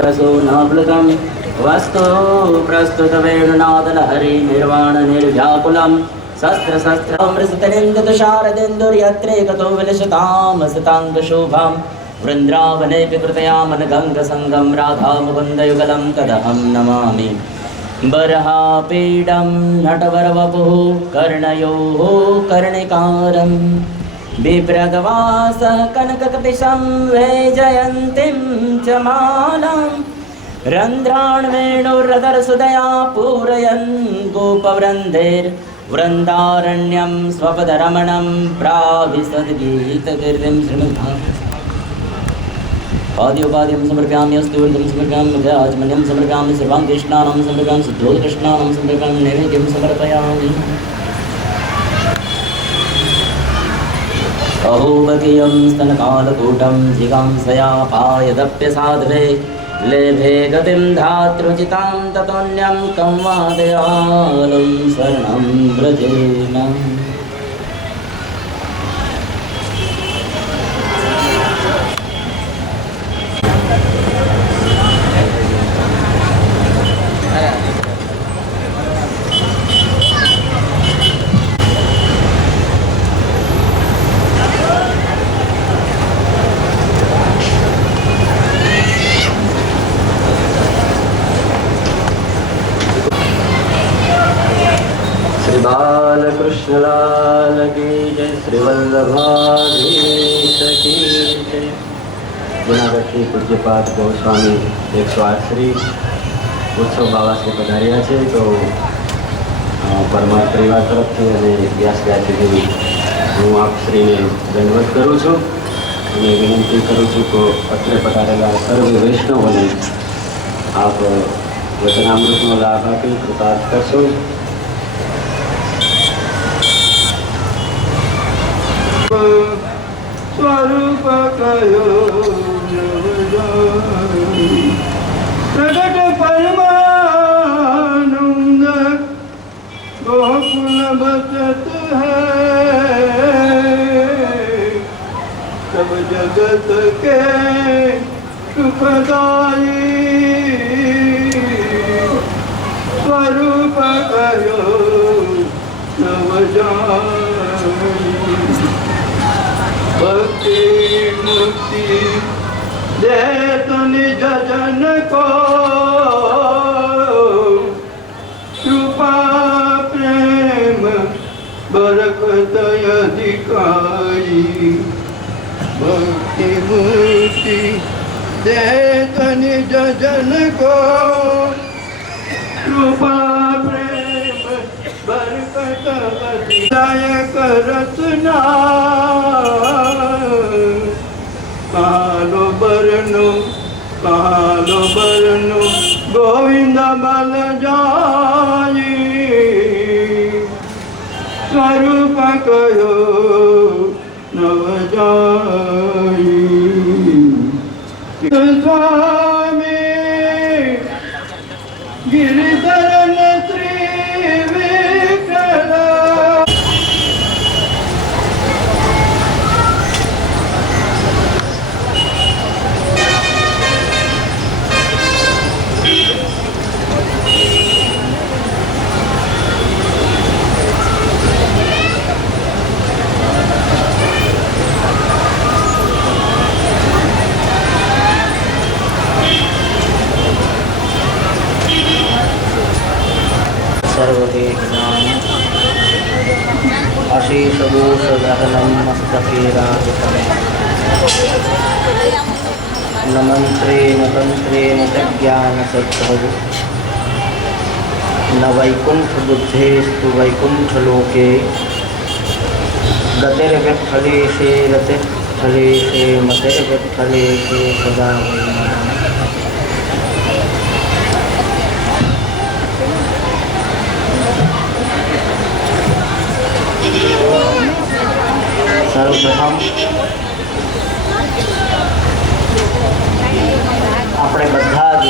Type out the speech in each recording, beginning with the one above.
नाप्लुतं वस्तु प्रस्तुत वेणुनादलहरि निर्वाण निर्व्याकुलं शस्त्रशस्त्रमृतनिन्दतुषारदिन्दुर्यत्रेकतो विलसतामसताङ्गशोभां वृन्द्रावने विकृतयामनगङ्गसङ्गं राधामुकुन्दयुगलं तदहं नमामि। बर्हापीडं नटवरवपुः कर्णयोः कर्णिकारं बिभ्रद्वासः कनककपिशं वैजयन्तीं च मालां रन्ध्राण्वेणुरधरसुदया पूरयन् गोपवृन्दैर्वृन्दारण्यं स्वपदरमणं प्राविशद्गीतकीर्तिं शृणुताम्। पाद्योपाद्यं समर्पयामि अस्तूर्धं समर्पयामि मध्याचमन्यं समर्पयामि सर्वाङ्गेष्णानं समर्पयामि शुद्धोदकृष्णानं समर्पयामि नैवेद्यं समर्पयामि। अहोपकीयं स्तनकालकूटं जिगांसयापायदप्यसाध्वे लेभे गतिं धातृचितां ततोऽन्यं कं वा दयालं शरणं व्रजेम। बालकृष्णलाल की जय, श्री वल्लभाधीश की जय। जूनागढ़ की पूज्यपाद गोस्वामी 108 श्री उत्सव बाबा से पधार्या है। तो परमात्मा परिवार तरफ थी व्यास व्यासजी हूँ आप श्री ने दंडवत करूँ छूँ અને વિનંતી કરું છું કે અત્રે પધારેલા સર્વ વૈષ્ણવોને આપ વચનામૃતનો લાભ આપી કૃતાર્થ કરશો। स्वरूप कयो प्रगट परमानंद गोकुल बसत है सब जगत के सुखदाई स्वरूप कयो नवजाई भक्ति मुक्ति दे तो निज जन को कृपा प्रेम बरकत अधिकारी भक्ति मुक्ति दे तो निज जन को कृपा प्रेम बरकत अधिदायक रत्ना कालो बरनो गोविंद बल जाई स्वरूप कयो नव जाई। स्वामी गिरिधरन श्री विकला अशेषभूषदहनं मस्तके राजितं न मन्त्रेण तन्त्रेण च ज्ञानसद्भवो न वैकुण्ठबुद्धेस्तु वैकुण्ठलोके गतिर्विठ्ठलेशे रतिस्थलेशे मतिर्विठ्ठलेशे सदा वै नमः। સર્વપ્રથમ આપણે બધા જ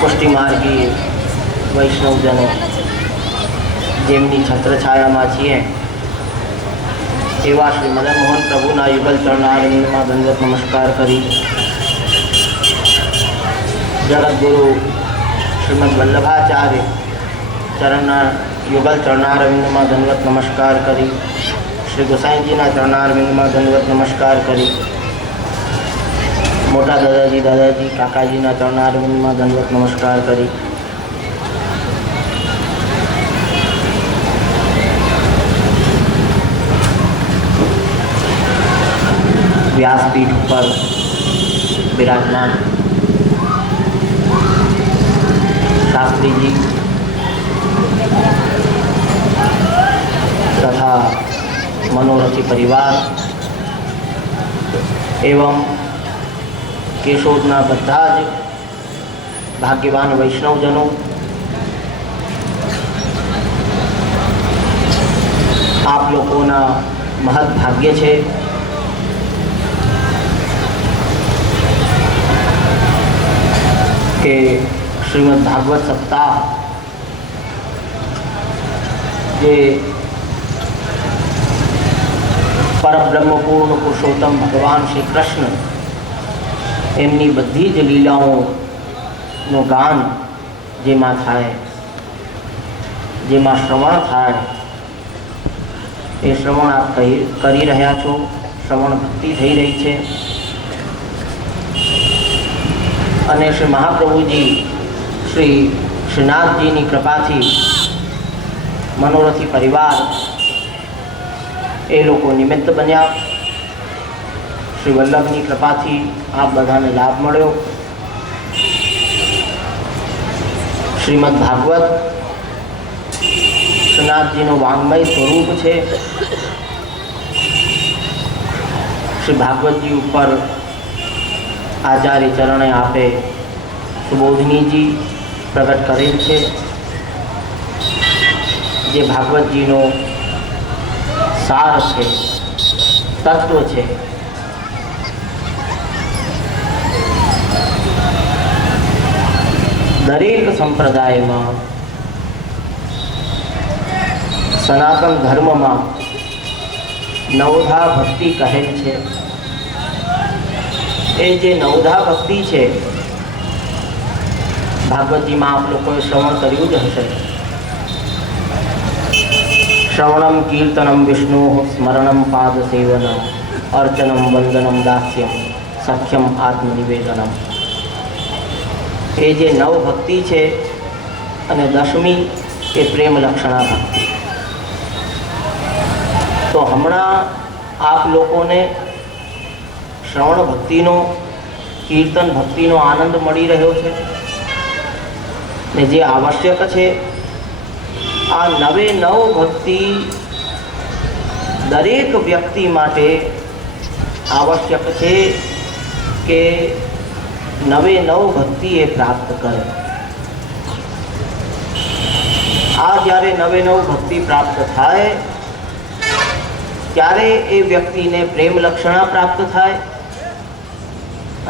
પુષ્ટિમાર્ગી વૈષ્ણવજનો જેમની છત્રછાયામાં છીએ એવા શ્રી મદન મોહન પ્રભુના યુગલ ચરણારવિંદમાં દંડવત નમસ્કાર કરી, જગતગુરુ શ્રીમદ વલ્લભાચાર્ય ચરણના યુગલ ચરણારવિંદમાં દંડવત નમસ્કાર કરી, શ્રી ગોસાઈજીના ચરણારવિંદમાં દંડવત નમસ્કાર કરી, મોટા દાદાજી કાકાજીના ચરણારવિંદમાં દંડવત નમસ્કાર કરી, વ્યાસપીઠ ઉપર બિરાજમાન શાસ્ત્રીજી તથા मनोरथी परिवार एवं केशोदना बधा ज भाग्यवान वैष्णवजनों, आप लोगोना महत् भाग्य है कि श्रीमद् भागवत सप्ताह जे परब्रह्म पूर्ण पुरुषोत्तम भगवान श्री कृष्ण एमनी बधी ज लीलाओं गान जेमा थाय, जेमा श्रवण थाय, ए श्रवण आप करी रह्या छो। श्रवण भक्ति थई रही है अने श्री महाप्रभुजी श्री श्रीनाथजी की कृपा थी मनोरथी परिवार ए लोग निमित्त बन्या। श्री वल्लभनी कृपा थी आप बधाने लाभ मळ्यो। श्रीमद् भागवत श्रीनाथजीनो वाङ्मय स्वरूप है। श्री भागवत जी ऊपर आचार्य चरणे आपे सुबोधनी जी प्रकट करेल छे, जे भागवत जी नो सार है, तत्व है। दरेक संप्रदाय में सनातन धर्म में नवधा भक्ति कहेल छे। ए जे नवधा भक्ति है भागवत जी में आप लोग श्रवण कर्યું જ હશે। श्रवणम कीर्तनम विष्णु स्मरणम पाद सेवनम अर्चनम वंदनम दास्यम सख्यम आत्मनिवेदनम। ये जे नव भक्ति है अने दशमी ए प्रेम लक्षणा भक्ति। तो हमणा आप लोगों ने श्रवण भक्ति नो कीर्तन भक्ति नो आनंद मळी रह्यो छे ने जे आवश्यक है आ नवे नव भक्ति दरेक व्यक्ति माटे आवश्यक है कि नवे नव भक्ति ए प्राप्त करे। आ ज्यारे नवे नव भक्ति प्राप्त थाय त्यारे ए व्यक्ति ने प्रेम लक्षणा प्राप्त थाय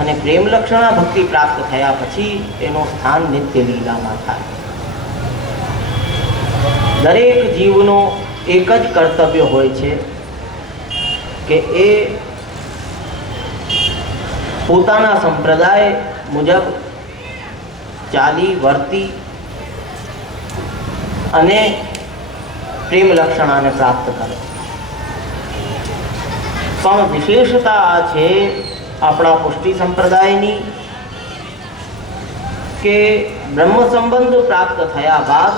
अने प्रेम लक्षणा भक्ति प्राप्त थया पछी एनो स्थान नित्य लीला में थाय। दरेक जीवनो एक ज कर्तव्य होय छे कि ए पोताना संप्रदाय मुजब चाली वर्ती अने प्रेम लक्षणा ने प्राप्त करे। पण विशेषता आ छे अपना पुष्टि संप्रदायनी के ब्रह्म संबंध प्राप्त थया बाद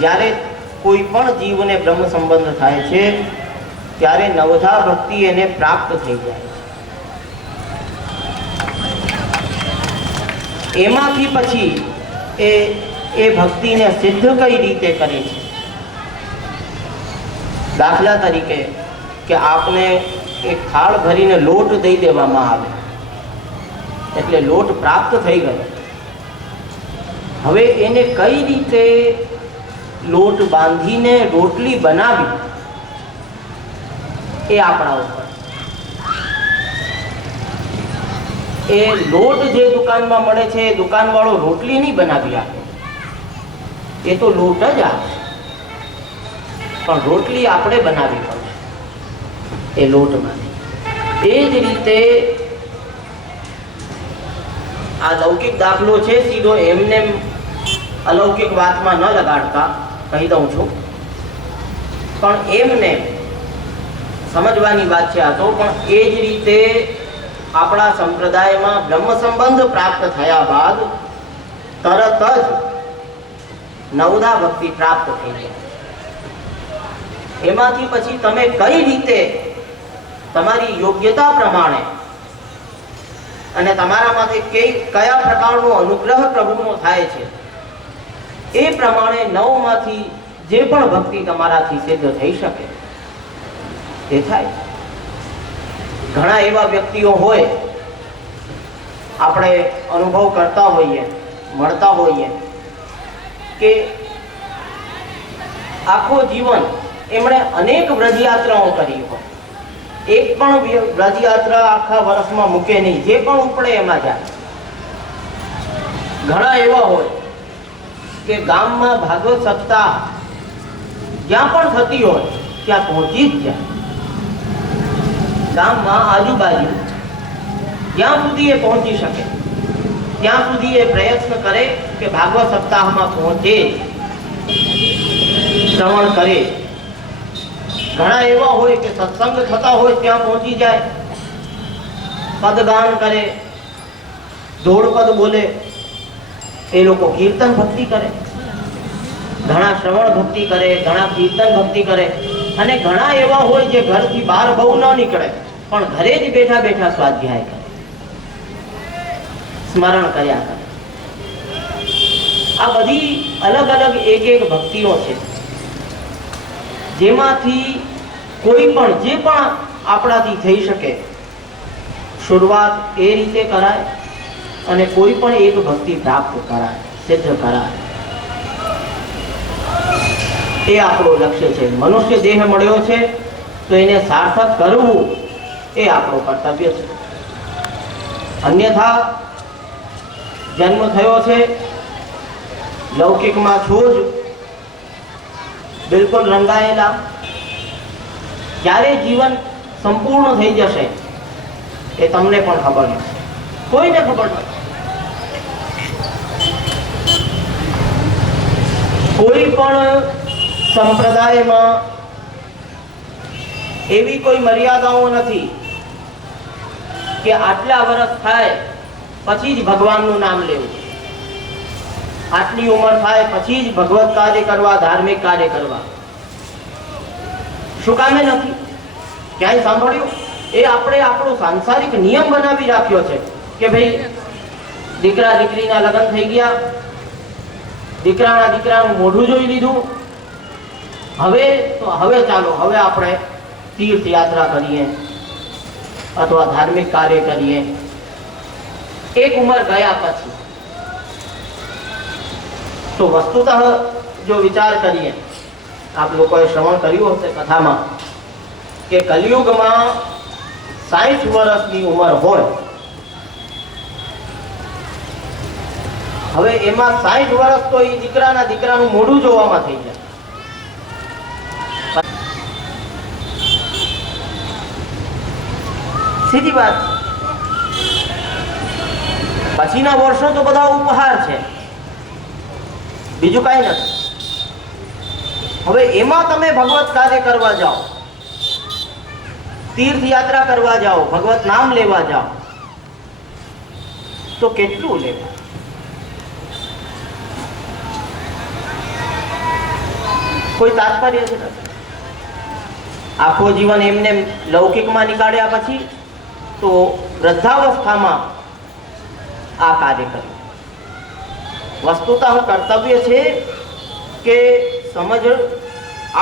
ज्यारे कोई पण जीवने ब्रह्म संबंध थाय छे त्यारे नवधा भक्ति एने प्राप्त थई जाय छे। एमांथी पछी ए भक्ति ने सिद्ध कई रीते करे छे। दाखला तरीके कि आपने एक थाळ भरीने लोट दई देवामां आवे एटले लोट प्राप्त थई गयो। हवे एने कई रीते लोट बांधीने रोटली बनावी ए आपणा उपर। ए लोट जे दुकान में मळे छे दुकान वाळो रोटली नहीं बनावी आपे, ए तो लोट ज आपे, पण रोटली आपणे बनावी पड़े। એ લોટમાંથી. એ જ રીતે આ લૌકિક દાખલો છે, સીધો એમને અલૌકિક વાતમાં ન લગાડતા કહી દઉં છું, પણ એમને સમજવાની વાત છે આ તો. પણ એ જ રીતે આપણા સંપ્રદાયમાં બ્રહ્મ સંબંધ પ્રાપ્ત થયા બાદ તરત જ નવધા ભક્તિ પ્રાપ્ત થઈ જાય. એમાંથી પછી તમે કઈ રીતે તમારી યોગ્યતા પ્રમાણે અને તમારામાંથી કયા પ્રકારનો અનુગ્રહ પ્રભુનો થાય છે એ પ્રમાણે નવમાંથી જે પણ ભક્તિ તમારાથી સિદ્ધ થઈ શકે તે થાય. ઘણા એવા વ્યક્તિઓ હોય, આપણે અનુભવ કરતા હોઈએ, મળતા હોઈએ, કે આખો જીવન એમણે અનેક વ્રજયાત્રાઓ કરી હોય, એક પણ વ્રજયાત્રા આખા વર્ષમાં મૂકે નહીં, જે પણ ઉપડે એમાં જાય. ઘણા એવા હોય કે ગામમાં ભાગવત સપ્તાહ જ્યાં પણ થતી હોય ત્યાં પહોંચી જ જાય. ગામમાં આજુબાજુ જ્યાં સુધી એ પહોંચી શકે ત્યાં સુધી એ પ્રયત્ન કરે કે ભાગવત સપ્તાહમાં પહોંચે, શ્રવણ કરે. ઘણા એવા હોય કે સત્સંગ થતા હોય ત્યાં પહોંચી જાય, પદગાન કરે, ધોળપદ બોલે. એ લોકો કીર્તન ભક્તિ કરે, ઘણા શ્રવણ ભક્તિ કરે, ઘણા કીર્તન ભક્તિ કરે. અને ઘણા એવા હોય જે ઘરથી બહાર બહુ ન નીકળે, પણ ઘરે જ બેઠા બેઠા સ્વાધ્યાય કરે, સ્મરણ કર્યા કરે. આ બધી અલગ અલગ એક એક ભક્તિઓ છે, જેમાંથી કોઈ પણ જે પણ આપણાથી થઈ શકે શરૂઆત એ રીતે કરાય અને કોઈ પણ એક ભક્તિ પ્રાપ્ત કરાય, સિદ્ધ કરાય. એ આપણું લક્ષ્ય છે. મનુષ્ય દેહ મળ્યો છે તો એને સાર્થક કરવું એ આપણું કર્તવ્ય છે. અન્યથા જન્મ થયો છે, લૌકિકમાં છો જ બિલકુલ રંગાયેલા, ક્યારે જીવન સંપૂર્ણ થઈ જશે એ તમને પણ ખબર નથી, કોઈને ખબર નથી. કોઈ પણ સંપ્રદાયમાં એવી કોઈ મર્યાદાઓ નથી કે આટલા વર્ષ થાય પછી જ ભગવાનનું નામ લેવું, આટલી ઉંમર થાય પછી જ ભગવત કાર્ય કરવા, ધાર્મિક કાર્ય કરવા. શું કામે નથી? ક્યાંય સાંભળ્યું? એ આપણે આપણો સાંસારિક નિયમ બનાવી રાખ્યો છે કે ભાઈ દીકરા દીકરીના લગ્ન થઈ ગયા, દીકરાનું મોઢું જોઈ લીધું, હવે ચાલો હવે આપણે તીર્થ યાત્રા કરીએ અથવા ધાર્મિક કાર્ય કરીએ. એક ઉંમર ગયા પછી તો વસ્તુતઃ જો વિચાર કરીએ, આપ લોકોએ શ્રવણ કર્યું હશે કથામાં કે કલિયુગમાં 60 વર્ષની ઉંમર હોય. હવે એમાં 60 વર્ષ તો એ દીકરાનું મોઢું જોવામાં થઈ જાય. સીધી વાત. પછીના વર્ષો તો બધા ઉપહાર છે, બીજું કઈ નથી. હવે એમાં તમે ભગવત કાર્ય કરવા જાઓ, તીર્થ યાત્રા કરવા જાઓ, ભગવત નામ લેવા જાઓ તો કેટલું લેવું? કોઈ તાત્પર્ય જ નથી. આખો જીવન એમને લૌકિકમાં નીકાળ્યા પછી તો વૃદ્ધાવસ્થામાં આ કાર્ય કર્યું. વસ્તુતઃ કર્તવ્ય છે કે સમજ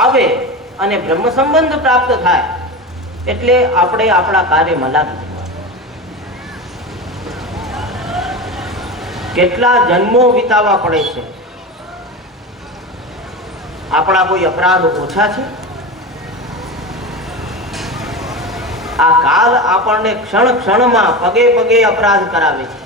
આવે અને બ્રહ્મ સંબંધ પ્રાપ્ત થાય એટલે આપણે આપણા કાર્યમાં લાગી જવા. કેટલા જન્મો વિતાવવા પડે છે. આપણા કોઈ અપરાધ ઓછા છે? આ કાલ આપણને ક્ષણ ક્ષણમાં પગે પગે અપરાધ કરાવે છે.